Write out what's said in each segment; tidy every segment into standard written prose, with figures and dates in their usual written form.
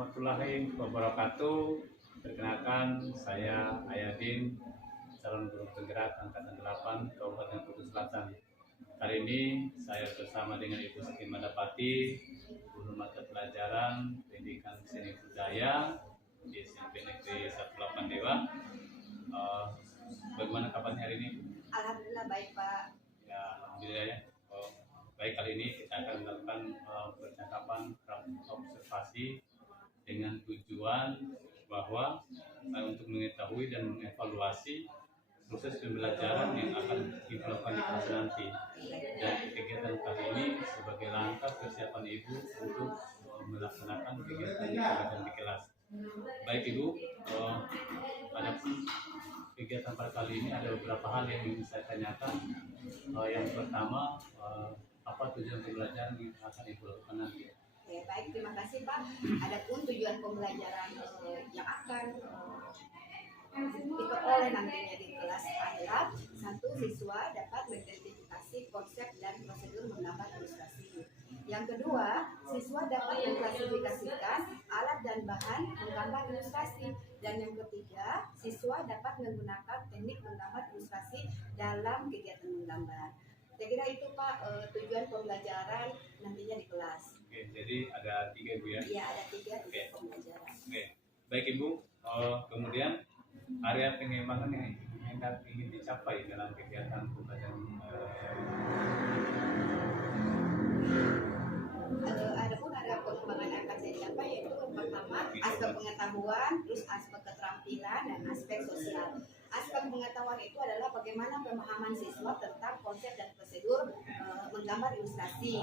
warahmatullahi wabarakatuh. Perkenalkan, saya Ayadin, calon guru penggerak angkatan 8 Kabupaten Kudus Selatan. Kali ini saya bersama dengan Ibu Siti Madapati, guru mata pelajaran pendidikan seni budaya di SMP Negeri 18 Dewa. Bagaimana kabarnya hari ini? Alhamdulillah baik, Pak. Ya, alhamdulillah ya. Baik, kali ini kita akan melakukan percakapan observasi dengan tujuan bahwa untuk mengetahui dan mengevaluasi proses pembelajaran yang akan dilakukan di kelas nanti. Dan kegiatan kali ini sebagai langkah persiapan Ibu untuk melaksanakan kegiatan pembelajaran di kelas. Baik Ibu, pada kegiatan pada kali ini ada beberapa hal yang ingin saya tanyakan. Yang pertama, apa tujuan pembelajaran yang akan Ibu lakukan nanti? Oke, baik, terima kasih Pak. Adapun tujuan pembelajaran yang akan diperoleh nantinya di kelas adalah: satu, siswa dapat mengidentifikasi konsep dan prosedur menggambar ilustrasi. Yang kedua, siswa dapat mengklasifikasikan alat dan bahan menggambar ilustrasi. Dan yang ketiga, siswa dapat menggunakan teknik menggambar ilustrasi dalam kegiatan menggambar. Saya kira itu Pak, tujuan pembelajaran nantinya di kelas. Oke, jadi ada 3 Ibu ya? Iya, ada 3 tujuan pembelajaran. Oke, baik Ibu. Kemudian area pengembangan yang ingin dicapai dalam kegiatan pembelajaran. Adapun ada pengembangan yang akan saya capai yaitu pertama aspek pengetahuan, terus aspek keterampilan dan aspek sosial. Aspek pengetahuan itu adalah bagaimana pemahaman siswa tentang konsep dan prosedur menggambar ilustrasi.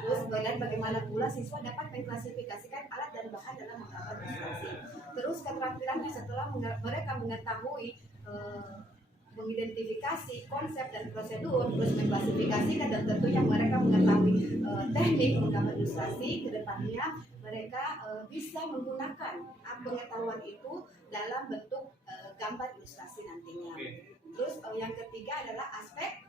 Terus bagaimana pula siswa dapat mengklasifikasikan alat dan bahan dalam menggambar ilustrasi. Terus keterampilannya setelah mereka mengetahui mengidentifikasi konsep dan prosedur, terus mengklasifikasikan, dan tentunya mereka mengetahui teknik menggambar ilustrasi, ke depannya mereka bisa menggunakan pengetahuan itu dalam bentuk gambar ilustrasi nantinya. Terus yang ketiga adalah aspek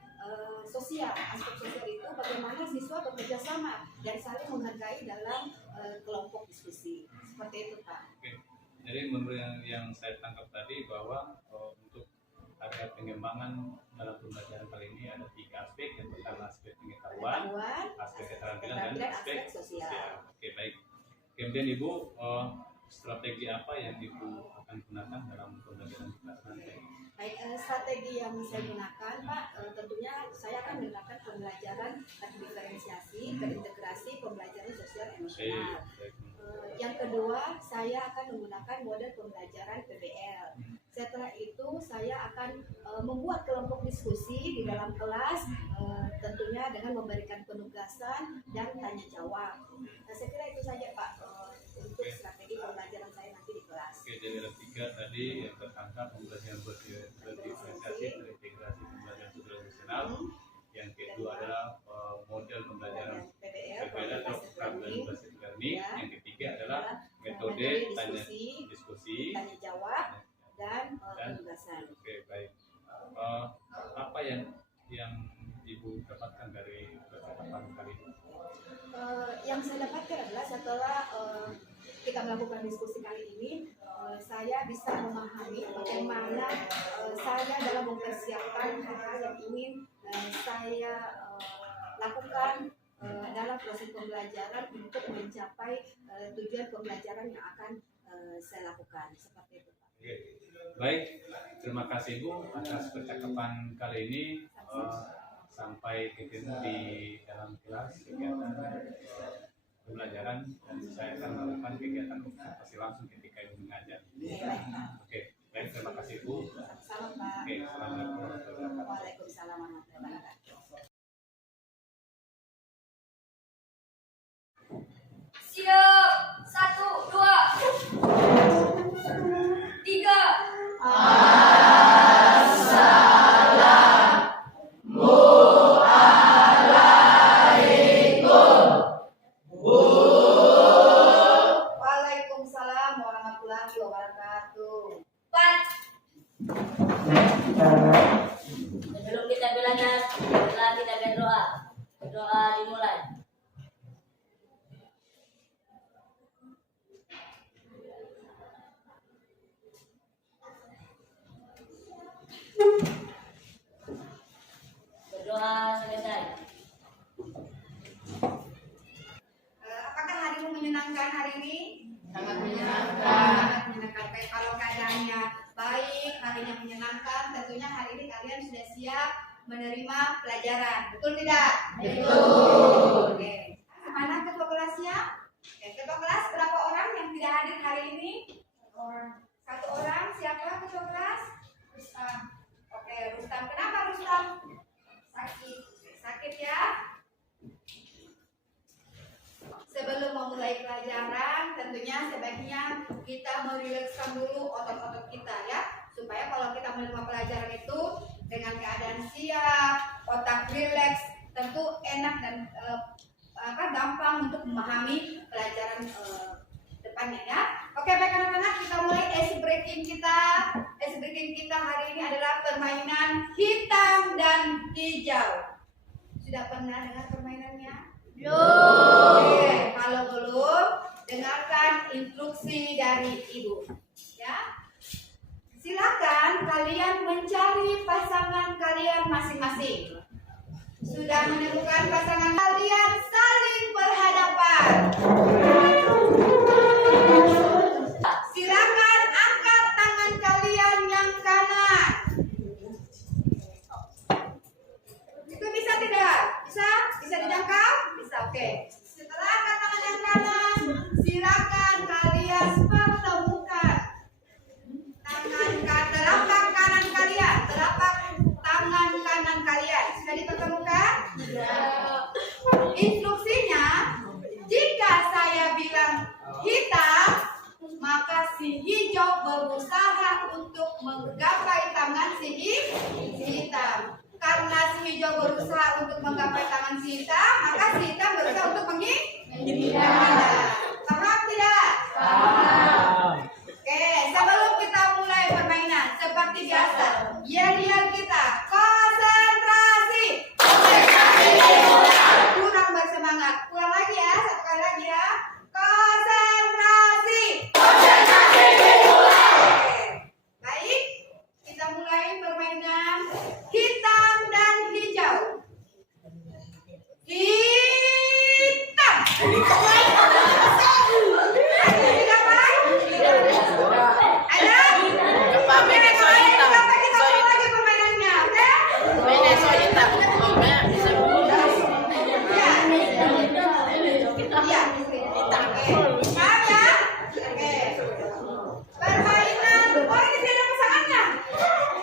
sosial. Aspek sosial itu bagaimana siswa bekerja sama dan saling menghargai dalam kelompok diskusi. Seperti itu Pak. Oke. Jadi menurut yang saya tangkap tadi bahwa untuk area pengembangan dalam pembelajaran kali ini ada 3 aspek. Yang pertama aspek pengetahuan, aspek keterampilan, dan aspek sosial. Oke, baik. Kemudian Ibu, strategi apa yang Ibu akan gunakan dalam pembelajaran kelas nanti? Baik, strategi yang saya gunakan Pak, tentunya saya akan menggunakan pembelajaran diferensiasi, terintegrasi, pembelajaran sosial emosional. Yang kedua, saya akan menggunakan model pembelajaran PBL. Setelah itu saya akan membuat kelompok diskusi di dalam kelas, tentunya dengan memberikan penugasan dan tanya jawab. Nah, saya kira itu saja Pak untuk strategi pembelajaran saya nanti di kelas. Oke, jadi ada 3 tadi yang tertangkap: pembelajaran berdiferensiasi, terintegrasi, pembelajaran sosial emosional. Yang kedua adalah model pembelajaran PBL atau problem based learning. Yang ketiga adalah metode diskusi, tanya jawab, dan penugasan. Oke, baik. Apa yang Ibu dapatkan dari percakapan kali ini? Yang saya dapatkan adalah setelah kita melakukan diskusi kali ini, saya bisa memahami bagaimana saya dalam mempersiapkan hal-hal yang ingin saya lakukan dalam proses pembelajaran untuk mencapai tujuan pembelajaran yang akan saya lakukan. Seperti itu Pak. Oke. Baik, terima kasih Ibu atas percakapan kali ini. Sampai ketemu di dalam kelas kegiatan pembelajaran, dan saya akan melakukan kegiatan observasi langsung ketika Ibu mengajar. Oke, baik, terima kasih Ibu. Sama Pak. Oke, assalamualaikum warahmatullahi wabarakatuh. Waalaikumsalam warahmatullahi wabarakatuh. Siap, 1, 2, 3. Waalaikumsalam warahmatullahi wabarakatuh. 4. Sebelum kita belajar Telah selesai. Apakah harimu menyenangkan hari ini? Sangat menyenangkan. Sangat menyenangkan. Baik, kalau keadaannya baik, harinya menyenangkan, tentunya hari ini kalian sudah siap menerima pelajaran. Betul tidak? Betul. Oke. Mana ketua kelasnya? Oke, ketua kelas berapa orang yang tidak hadir hari ini? Satu orang. Siapa ketua kelas? Rustam. Oke, Rustam. Kenapa Rustam? Sakit. Sakit ya? Sebelum memulai pelajaran, tentunya sebaiknya kita merilekskan dulu otot-otot kita ya, supaya kalau kita menerima pelajaran itu dengan keadaan siap, otak rileks, tentu enak dan gampang untuk memahami pelajaran depannya ya. Oke, baik anak-anak, kita mulai icebreaking breaking kita. Icebreaking breaking kita hari ini adalah permainan hitam dan hijau. Sudah pernah dengar permainannya? Oke, kalau belum, dengarkan instruksi dari ibu. Ya, silakan kalian mencari pasangan kalian masing-masing. Sudah menemukan pasangan kalian, saling berhadapan. Silakan angkat tangan kalian yang kanan. Itu bisa tidak? Bisa? Bisa dijangkau? Bisa, oke. Setelah angkat tangan yang kanan, silakan kalian pertemukan telapak kanan kalian, telapak tangan kanan kalian. Sudah dipertemukan? Instruksinya, jika saya bilang hitam, maka si hijau berusaha untuk menggapai tangan si hitam. Karena si hijau berusaha untuk menggapai tangan si hitam, maka si hitam berusaha untuk menghindar. Paham tidak? Paham. Oke, sebelum kita mulai permainan, seperti biasa, yel-yel kita konsentrasi. Kurang bersemangat. Ulang lagi ya, satu kali lagi ya. Konsentrasi. Oke, baik. Kita mulai permainan hitam dan hijau. Hitam. Ada digapai? Ada? Oke, kalau ini digapai kita ulang lagi permainannya, oke? Iya. Oke. Paham ya? Oke. Permainan. Oh, ini tidak ada pasangannya.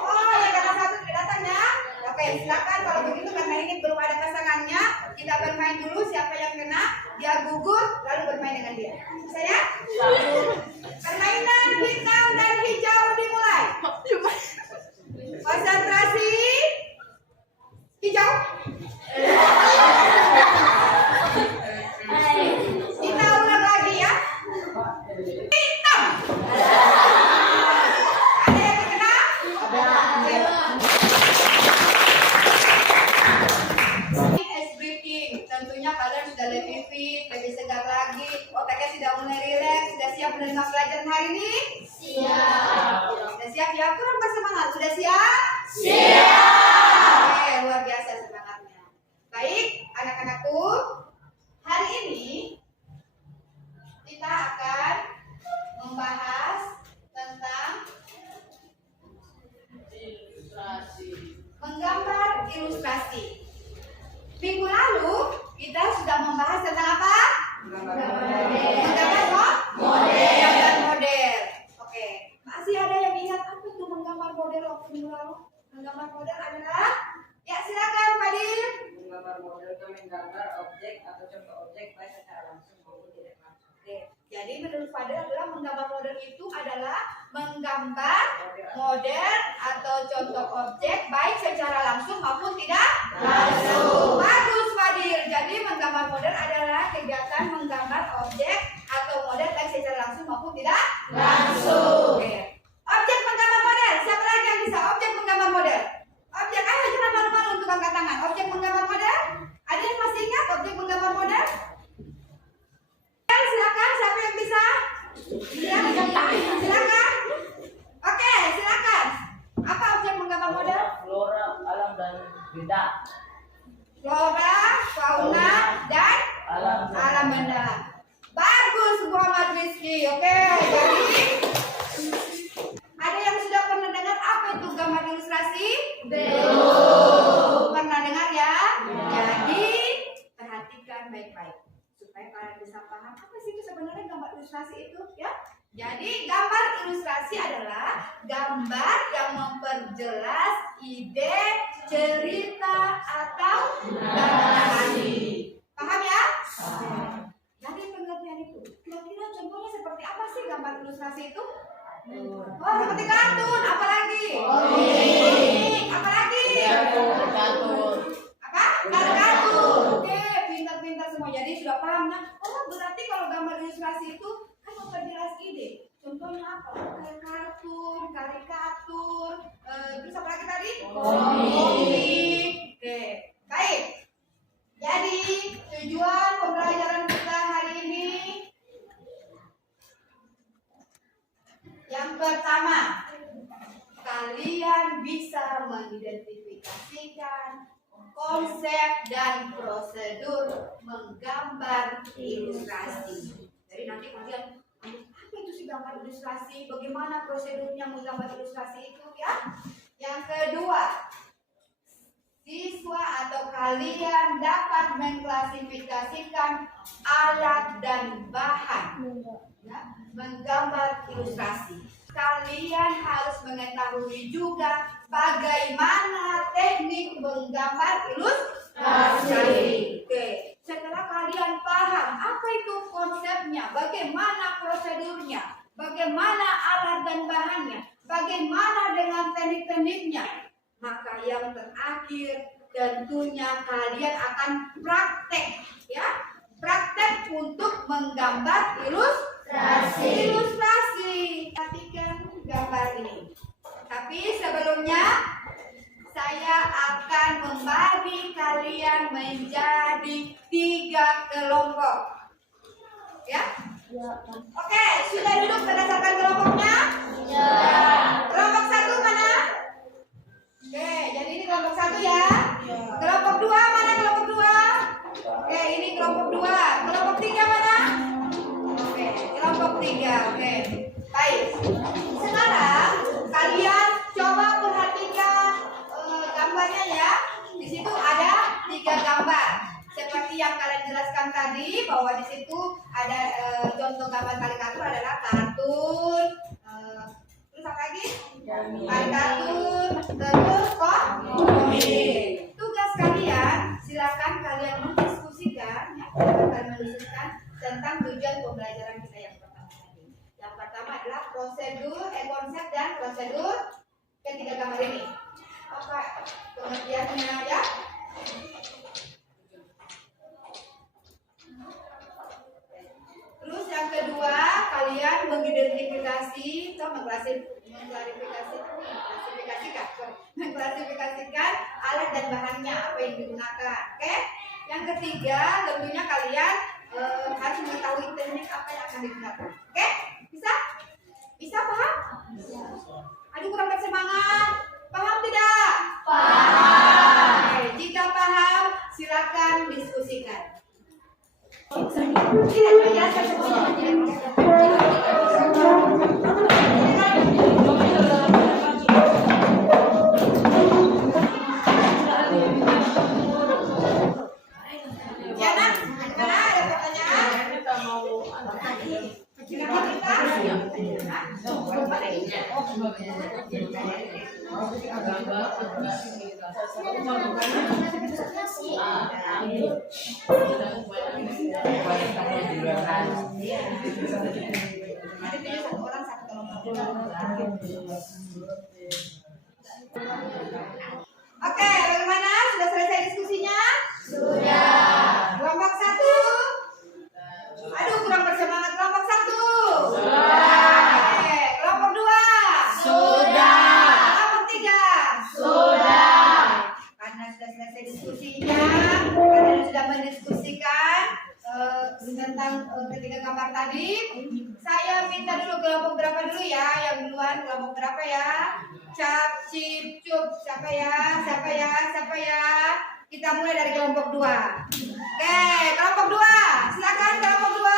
Oh, yang kata satu tidak datang ya. Oke, silakan kalau begitu karena ini belum ada pasangannya, kita bermain dulu siapa yang kena, dia gugur lalu bermain dengan dia. Bisa ya? Permainan hitam dan hijau dimulai. Konsentrasi. Hijau. Kita ulang lagi ya. Hitam. Ada yang kena? Ice breathing. Tentunya kalian sudah lebih fit, lebih segar lagi. Otaknya sudah mulai rileks, sudah siap menerima pelajaran hari ini? Siap. Sudah siap ya? Kurang bersemangat. Sudah siap? Siap. Oke, luar biasa semangatnya. Baik, anak-anakku, hari ini kita akan membahas tentang menggambar ilustrasi. Minggu lalu kita sudah membahas tentang apa? Menggambar model. Oke, masih ada yang ingat apa itu menggambar model waktu minggu lalu? Menggambar model adalah, ya silakan Fadil. Menggambar model itu menggambar objek atau contoh objek baik secara langsung maupun tidak langsung. Oke, jadi menurut Fadil adalah menggambar model itu adalah menggambar model atau contoh objek baik secara langsung maupun tidak langsung. Bagus Fadil. Jadi menggambar model adalah kegiatan menggambar objek atau model baik secara langsung maupun tidak langsung. Oke. Objek menggambar model. Siapa lagi yang bisa objek menggambar model? Objek, ayo jangan malu-malu untuk angkat tangan. Objek menggambar model. Ada yang masih ingat objek menggambar model? Silakan, siapa yang bisa? Silakan. Oke, silakan. Apa objek menggambar model? Flora, alam dan benda. baik-baik supaya kalian bisa paham apa sih itu sebenarnya gambar ilustrasi itu ya. Jadi gambar ilustrasi adalah gambar yang memperjelas ide, cerita atau narasi. Paham ya? Jadi pengertian itu. Kira-kira contohnya seperti apa sih gambar ilustrasi itu? Oh, seperti kartun. Apalagi? Komik. Apalagi? Apa? Kartun. Oke, pintar-pintar semua. Jadi sudah paham ya? Oh, berarti kalau gambar ilustrasi itu kan memperjelas ide. Contohnya apa? Kayak kartun, karikatur, terus apa lagi tadi? Komik. Oke, baik. Jadi tujuan pembelajaran kita hari ini yang pertama, kalian bisa mengidentifikasikan konsep dan prosedur menggambar ilustrasi. Jadi nanti kalian apa itu sih gambar ilustrasi? Bagaimana prosedurnya menggambar ilustrasi itu ya? Yang kedua, siswa atau kalian dapat mengklasifikasikan alat dan bahan ya, menggambar ilustrasi. Kalian harus mengetahui juga bagaimana teknik menggambar ilustrasi. Oke, setelah kalian paham apa itu konsepnya, bagaimana prosedurnya, bagaimana alat dan bahannya, bagaimana dengan teknik-tekniknya, maka yang terakhir tentunya kalian akan praktek ya, praktek untuk menggambar ilustrasi. Perhatikan gambar ini. Tapi sebelumnya saya akan membagi kalian menjadi 3 kelompok. Ya? Oke, sudah duduk berdasarkan kelompoknya? Ya. Kelompok 1 mana? Oke, jadi ini kelompok 1 ya. Kelompok 2 mana kelompok 2? Oke, ini kelompok 2. Kelompok 3 mana? Oke, kelompok 3. Oke, baik. Sekarang kalian coba perhatikan gambarnya ya. Di situ ada 3 gambar. Seperti yang kalian jelaskan tadi bahwa di situ ada contoh gambar karikatur adalah kartun. Terus apa lagi? Karikatur, terus komik. Tugas kalian, silakan kalian mendiskusikan, ya, kalian mendiskusikan tentang tujuan pembelajaran kita yang pertama tadi. Yang pertama adalah prosedur, konsep dan prosedur ketiga gambar ini. Apa pengertiannya ya? Terus yang kedua, kalian mengidentifikasi atau mengklasifikasikan alat dan bahannya apa yang digunakan. Oke? Yang ketiga, tentunya kalian harus mengetahui teknik apa yang akan digunakan. Oke? Bisa? Bisa paham? Aduh, kurang bersemangat. Paham tidak? Paham. Oke, jika paham, silakan diskusikan. Ya nak, gimana? Ada pertanyaan? Oke, bagaimana? Sudah selesai diskusinya? Sudah. Kelompok 1? Aduh, kurang bersemangat. Kelompok 1? Sudah. Oke, kelompok 2? Sudah. Kelompok 3? Sudah. Karena sudah selesai diskusinya, kalian sudah mendiskusikan tentang ketiga gambar tadi. Saya minta dulu kelompok berapa dulu ya? Yang duluan kelompok berapa ya? Cap, cip, cup. Siapa ya? Siapa ya? Siapa ya? Kita mulai dari kelompok 2. Oke, kelompok 2. Silakan kelompok 2.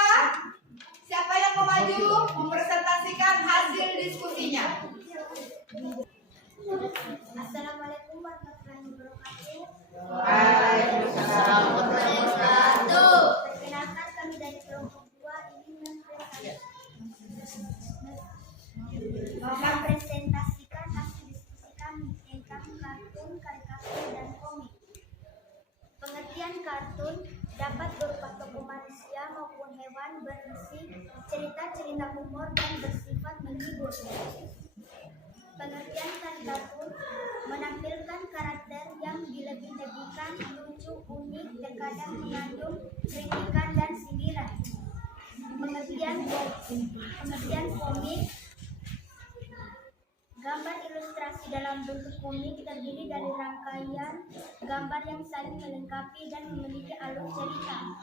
Siapa yang mau maju mempresentasikan hasil diskusinya? Assalamualaikum warahmatullahi wabarakatuh. Waalaikumsalam warahmatullahi wabarakatuh. maupun hewan berisi cerita-cerita humor dan bersifat menghibur. Pengertian karikatun menampilkan karakter yang dilebih-lebihkan, lucu, unik, terkadang mengandung kritikan dan sindiran. Pengertian komik, gambar ilustrasi dalam bentuk komik terdiri dari rangkaian gambar yang saling melengkapi dan memiliki alur cerita.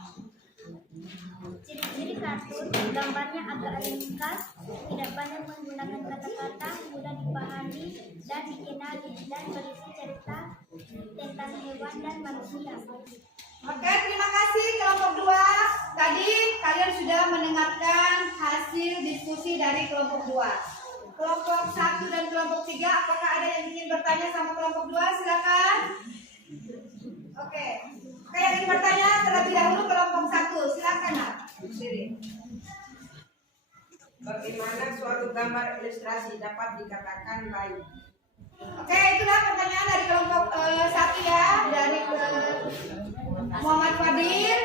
Ciri-ciri kartun, gambarnya agak ringkas, tidak banyak menggunakan kata-kata, mudah dipahami dan dikenali, dan berisi cerita tentang hewan dan manusia. Oke, terima kasih kelompok 2. Tadi kalian sudah mendengarkan hasil diskusi dari kelompok 2. Kelompok 1 dan kelompok 3, apakah ada yang ingin bertanya sama kelompok 2? Silakan. Oke, yang ingin bertanya terlebih dahulu kelompok 1. Silakan, Nak. Bagaimana suatu gambar ilustrasi dapat dikatakan baik? Oke, itulah pertanyaan dari kelompok 1 ya, dari Muhammad Fadil.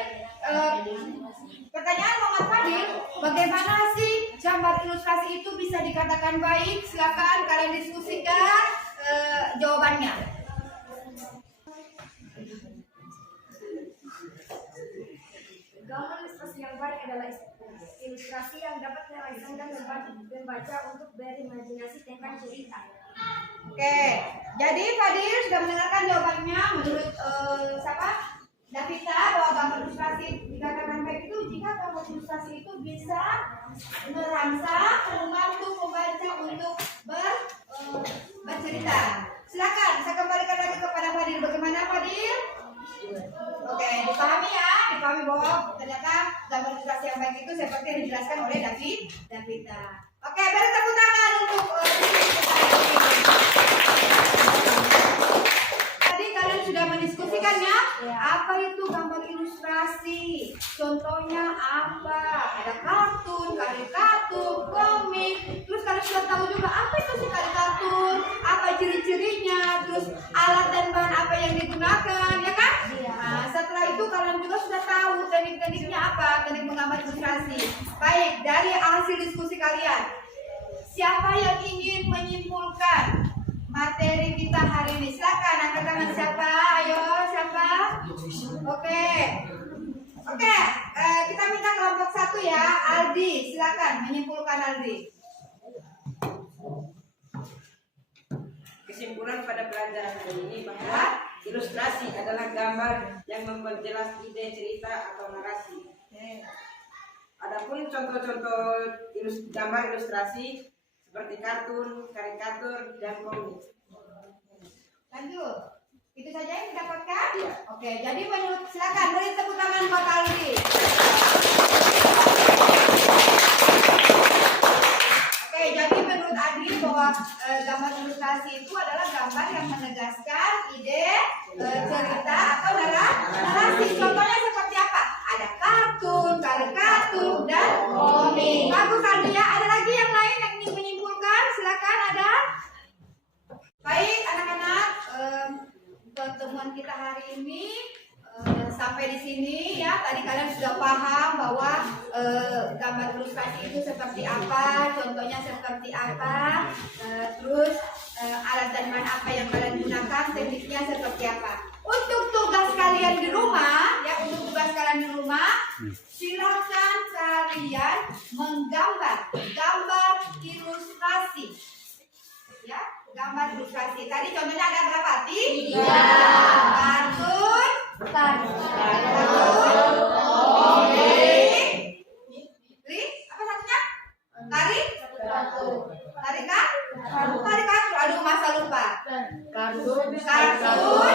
Pertanyaan Muhammad Fadil, bagaimana sih gambar ilustrasi itu bisa dikatakan baik? Silakan kalian diskusikan jawabannya. Gambar ilustrasi yang baik adalah ilustrasi yang dapat merangsang dan membaca untuk berimajinasi tentang cerita. Oke, jadi Fadil sudah mendengarkan jawabannya. Menurut siapa? Davita, bahwa gambar ilustrasi dikatakan baik itu jika gambar ilustrasi itu bisa merangsang, membantu pembaca untuk bercerita. Silakan, saya kembalikan lagi kepada Fadil. Bagaimana Fadil? Oke, dipahami ya, dipahami bahwa ternyata gambar ilustrasi yang baik itu seperti yang dijelaskan oleh Davita. Oke, beri tepuk tangan untuk tadi kalian sudah mendiskusikannya. Apa itu gambar ilustrasi? Contohnya apa? Ada kartun, karikatur, komik. Terus kalian sudah tahu juga apa itu sih karikatur, apa ciri-cirinya, terus alat dan bahan apa yang digunakan, ya kan? Nah, setelah itu kalian juga sudah tahu teknik-tekniknya apa, teknik menggambar ilustrasi. Baik, dari hasil diskusi kalian, siapa yang ingin menyimpulkan materi kita hari ini? Silakan angkat tangan siapa? Ayo, siapa? Oke, kita minta kelompok 1 ya. Aldi, silakan menyimpulkan Aldi. Kesimpulan pada pelajaran hari ini bahwa ilustrasi adalah gambar yang memperjelas ide, cerita, atau narasi. Adapun contoh-contoh gambar ilustrasi seperti kartun, karikatur, dan komik. Lanjut. Itu saja yang didapatkan? Ya. Oke, jadi menurut, silakan beri tepuk tangan buat Aldi. Oke, jadi menurut Aldi bahwa gambar ilustrasi itu adalah gambar yang menegaskan ide, cerita atau narasi. Contohnya seperti apa? Ada kartun, karikatur, dan komik. Bagus Aldi ya. Ada lagi yang lain yang ingin menyimpulkan? Silakan, ada. Baik anak-anak, pertemuan kita hari ini sampai di sini ya. Tadi kalian sudah paham bahwa gambar ilustrasi itu seperti apa, contohnya seperti apa, terus alat dan bahan apa yang kalian gunakan, tekniknya seperti apa. Untuk tugas kalian di rumah, ya, untuk tugas kalian di rumah, silakan kalian menggambar gambar ilustrasi. Ya, gambar ilustrasi. Tadi contohnya ada berapa? 3. Kartun, komik, apa satunya? Karikatur. Aduh, masa lupa. Kartun, karikatur,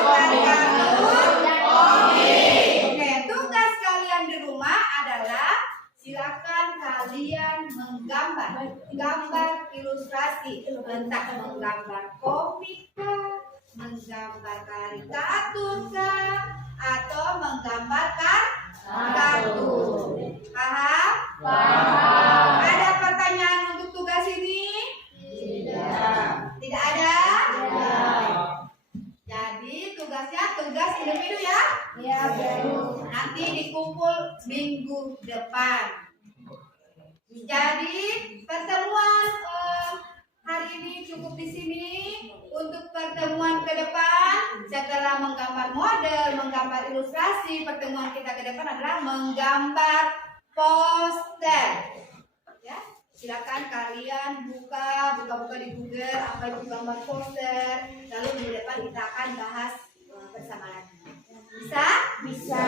komik. Oke, tugas kalian di rumah adalah silakan kalian menggambar gambar ilustrasi, entah menggambar komik kah, menggambar karikatur kah, atau menggambar kartun. Paham? Paham. Ada pertanyaan untuk tugas ini? Tidak ada? Jadi tugasnya tugas individu ya? Iya, nanti dikumpul berkumpul minggu depan. Jadi pertemuan hari ini cukup di sini. Untuk pertemuan ke depan, setelah menggambar model, menggambar ilustrasi, pertemuan kita ke depan adalah menggambar poster. Ya, silakan kalian buka di Google apa itu gambar poster. Lalu minggu depan kita akan bahas bersama lagi. Bisa? Bisa.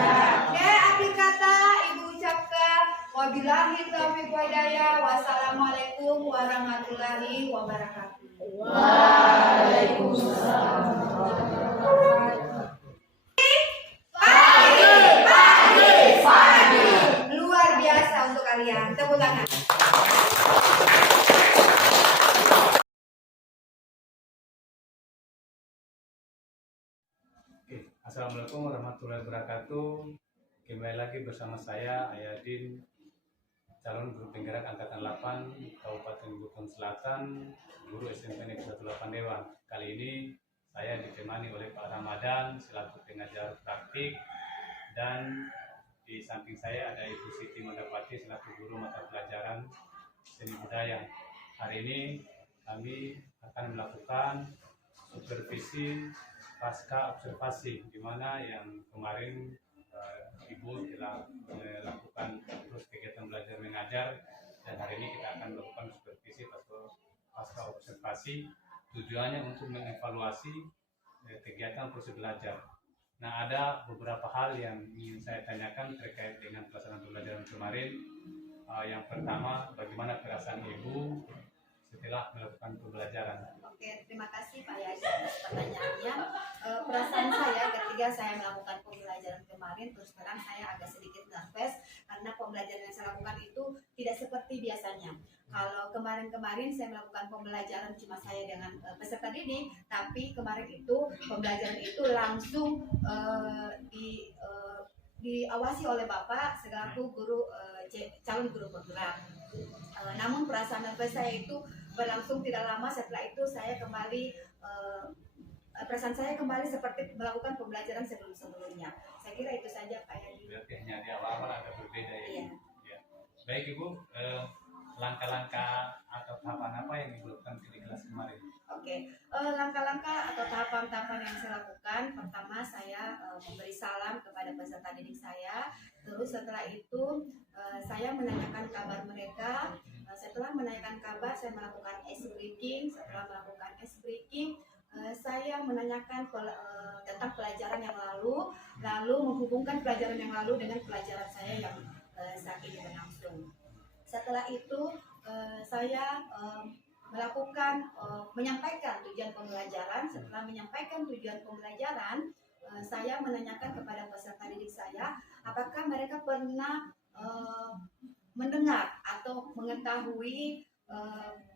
Oke, akhir kata Ibu ucapkan wabillahi taufiq wa hidayah. Wassalamualaikum warahmatullahi wabarakatuh. Pagi. Luar biasa untuk kalian. Tepuk tangan. Oke, Assalamualaikum warahmatullahi wabarakatuh. Kembali lagi bersama saya Ayadin, calon guru penggerak angkatan 8 Kabupaten Buton Selatan, guru SMP Negeri 18 Dewan. Kali ini saya ditemani oleh Pak Ramadan selaku pengajar praktik, dan di samping saya ada Ibu Siti Mandapati selaku guru mata pelajaran seni budaya. Hari ini kami akan melakukan supervisi pasca observasi, di mana yang kemarin Ibu telah melakukan terus kegiatan belajar mengajar, dan hari ini kita akan melakukan supervisi pasca observasi. Tujuannya untuk mengevaluasi kegiatan proses belajar. Nah, ada beberapa hal yang ingin saya tanyakan terkait dengan pelaksanaan pembelajaran kemarin. Yang pertama, bagaimana perasaan Ibu setelah melakukan pembelajaran? Oke, terima kasih Pak Yadi atas pertanyaannya. Perasaan saya ketika saya melakukan pembelajaran kemarin, terus terang saya agak sedikit nervous karena pembelajaran yang saya lakukan itu tidak seperti biasanya. Kalau kemarin-kemarin saya melakukan pembelajaran cuma saya dengan peserta didik, tapi kemarin itu pembelajaran itu langsung diawasi oleh Bapak selaku guru calon guru penggerak. Namun perasaan nervous saya itu berlangsung tidak lama. Setelah itu saya kembali perasaan saya kembali seperti melakukan pembelajaran sebelum-sebelumnya. Saya kira itu saja Pak Yadi. Berarti hanya di awal-awal ada berbeda ya. Iya. Ya. Baik Ibu, langkah-langkah atau tahapan apa yang Ibu lakukan di kelas kemarin? Oke, langkah-langkah atau tahapan-tahapan yang saya lakukan, pertama saya memberi salam kepada peserta didik saya. Terus setelah itu saya menanyakan kabar mereka. Setelah menanyakan kabar, saya melakukan ice breaking. Setelah melakukan ice breaking, saya menanyakan tentang pelajaran yang lalu menghubungkan pelajaran yang lalu dengan pelajaran saya yang saat ini berlangsung. Setelah itu saya melakukan menyampaikan tujuan pembelajaran. Setelah menyampaikan tujuan pembelajaran, saya menanyakan kepada peserta didik saya apakah mereka pernah mendengar atau mengetahui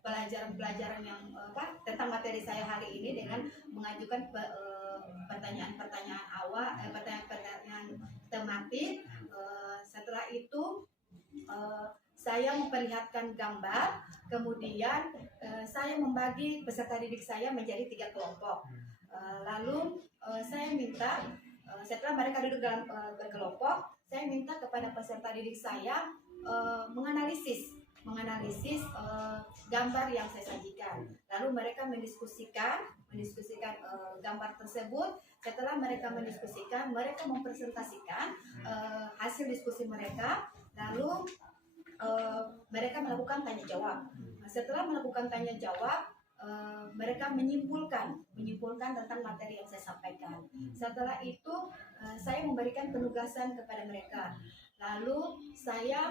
pelajaran-pelajaran yang tentang materi saya hari ini dengan mengajukan pertanyaan-pertanyaan awal, pertanyaan-pertanyaan tematik. Setelah itu saya memperlihatkan gambar, kemudian saya membagi peserta didik saya menjadi 3 kelompok. Lalu saya minta setelah mereka duduk dalam berkelompok, saya minta kepada peserta didik saya menganalisis gambar yang saya sajikan. Lalu mereka mendiskusikan gambar tersebut. Setelah mereka mendiskusikan, mereka mempresentasikan hasil diskusi mereka. Lalu mereka melakukan tanya jawab. Setelah melakukan tanya jawab, mereka menyimpulkan tentang materi yang saya sampaikan. Setelah itu saya memberikan penugasan kepada mereka. Lalu saya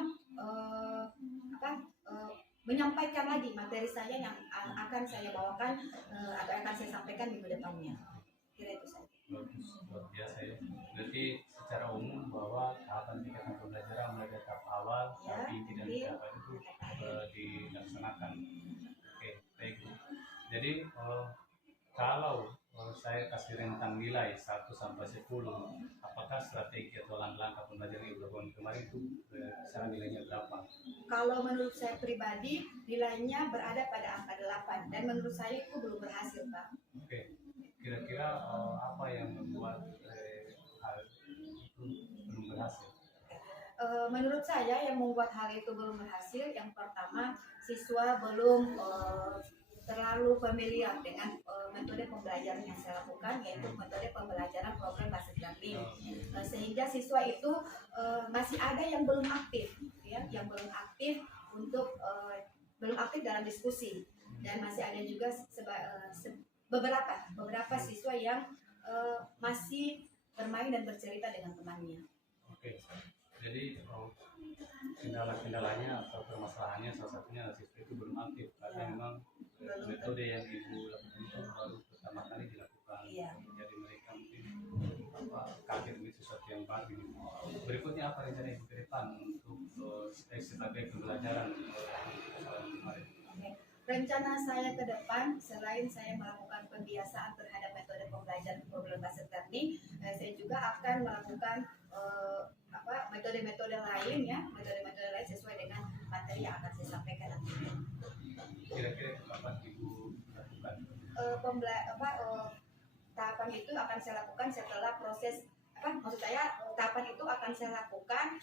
menyampaikan lagi materi saya yang akan saya bawakan atau akan saya sampaikan minggu depannya. Kira itu saja. Luar biasa ya. Berarti secara umum bahwa tahapan kegiatan pembelajaran mulai dari tahap awal sampai inti dan tahapan itu dilaksanakan. Oke, baik. Jadi kalau saya kasih rentang nilai 1 sampai 10, apakah strategi atau langkah pembelajaran yang dilakukan kemarin itu secara nilainya berapa? Kalau menurut saya pribadi, nilainya berada pada angka 8 dan menurut saya itu belum berhasil, Pak. Oke. Kira-kira apa yang membuat hal itu belum berhasil? Menurut saya yang membuat hal itu belum berhasil, yang pertama siswa belum terlalu familiar dengan metode pembelajaran yang saya lakukan, yaitu metode pembelajaran problem based learning. Sehingga siswa itu masih ada yang belum aktif, ya, yang belum aktif untuk belum aktif dalam diskusi, dan masih ada juga beberapa siswa yang masih bermain dan bercerita dengan temannya. Oke, jadi kendala-kendalanya atau permasalahannya salah satunya siswa itu belum aktif karena memang metode yang ibu lakukan itu baru pertama kali dilakukan. Iya. Jadi mereka mungkin kaget dengan sesuatu yang baru. Berikutnya apa rencana ibu ke depan untuk sebagai pembelajaran kemarin? Rencana saya ke depan, selain saya melakukan pembiasaan terhadap metode pembelajaran problem based learning, saya juga akan melakukan metode-metode lain, ya, metode-metode lain sesuai dengan materi yang akan saya sampaikan nanti. Kira-kira kapan ibu lakukan? Tahapan itu akan saya lakukan setelah proses maksud saya tahapan itu akan saya lakukan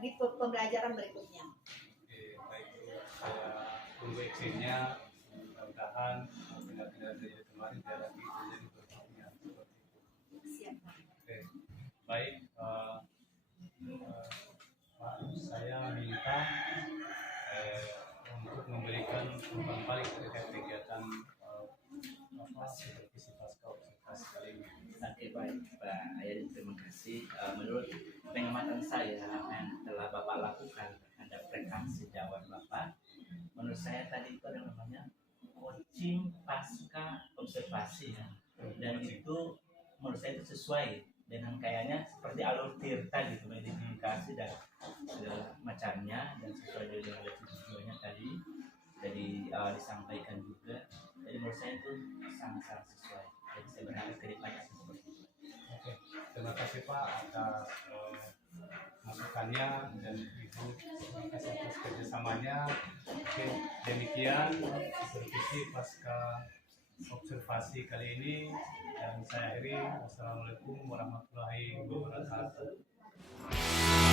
di pembelajaran berikutnya. Oke, baik, saya tunggu actionnya, mudah-mudahan benar-benar dari kemarin tidak lagi terjadi berikutnya seperti itu. Siap. Oke, baik, Pak, saya minta untuk memberikan umpan balik terkait kegiatan supervisi pasca observasi kali ini. Oke, baik Pak Ayat, terima kasih. Menurut pengamatan saya yang telah Bapak lakukan terhadap rekan sejawat Bapak, menurut saya tadi itu ada namanya coaching pasca observasi, ya. Dan itu menurut saya itu sesuai dengan kayaknya seperti alur tirta gitu, identifikasi dan segala macamnya, dan sesuai dengan tujuannya tadi jadi disampaikan juga. Jadi menurut saya itu sangat-sangat sesuai. Jadi saya berharap ke depannya seperti itu. Oke, terima kasih Pak atas masukannya dan Ibu terima kasih atas kerjasamanya. Oke, demikian supervisi pasca observasi kali ini, dan saya akhiri. Wassalamualaikum warahmatullahi wabarakatuh.